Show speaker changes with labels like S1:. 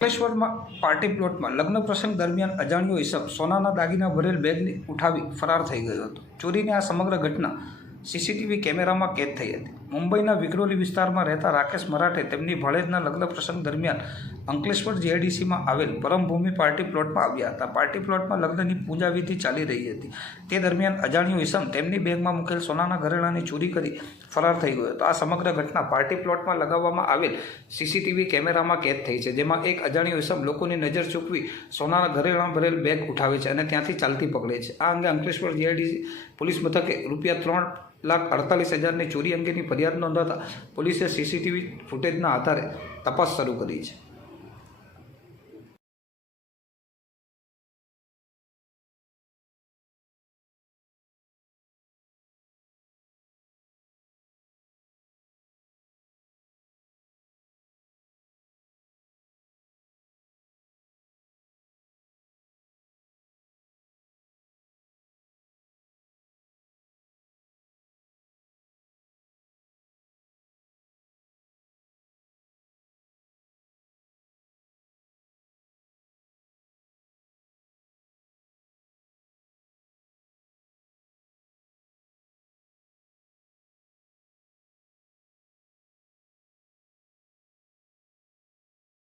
S1: અંકલેશ્વરમાં પાર્ટી પ્લોટમાં લગ્ન પ્રસંગ દરમિયાન અજાણ્યો ઈસમ સોનાના દાગીના ભરેલ બેગને ઉઠાવી ફરાર થઈ ગયો હતો. ચોરીની આ સમગ્ર ઘટના સીસીટીવી કેમેરામાં કેદ થઈ હતી. મુંબઈના વિક્રોલી વિસ્તારમાં રહેતા રાકેશ મરાઠે તેમની ભળેજના લગ્ન પ્રસંગ દરમિયાન અંકલેશ્વર જીઆઈડીસીમાં આવેલ પરમભૂમિ પાર્ટી પ્લોટમાં આવ્યા હતા. પાર્ટી પ્લોટમાં લગ્નની પૂજાવિધિ ચાલી રહી હતી. તે દરમિયાન અજાણ્યો ઈસમ તેમની બેગમાં મૂકેલ સોનાના ઘરેણાની ચોરી કરી ફરાર થઈ ગયો હતો. આ સમગ્ર ઘટના પાર્ટી પ્લોટમાં લગાવવામાં આવેલ સીસીટીવી કેમેરામાં કેદ થઈ છે, જેમાં એક અજાણ્યો ઈસમ લોકોની નજર ચૂકવી સોનાના ઘરેણા ભરેલ બેગ ઉઠાવે છે અને ત્યાંથી ચાલતી પકડે છે. આ અંગે અંકલેશ્વર જીઆઈડીસી પોલીસ મથકે રૂપિયા ત્રણ લાખ અડતાલીસ હજારની ચોરી અંગેની ફરિયાદ નોંધાતા પોલીસે સીસીટીવી ફૂટેજના આધારે તપાસ શરૂ કરી છે.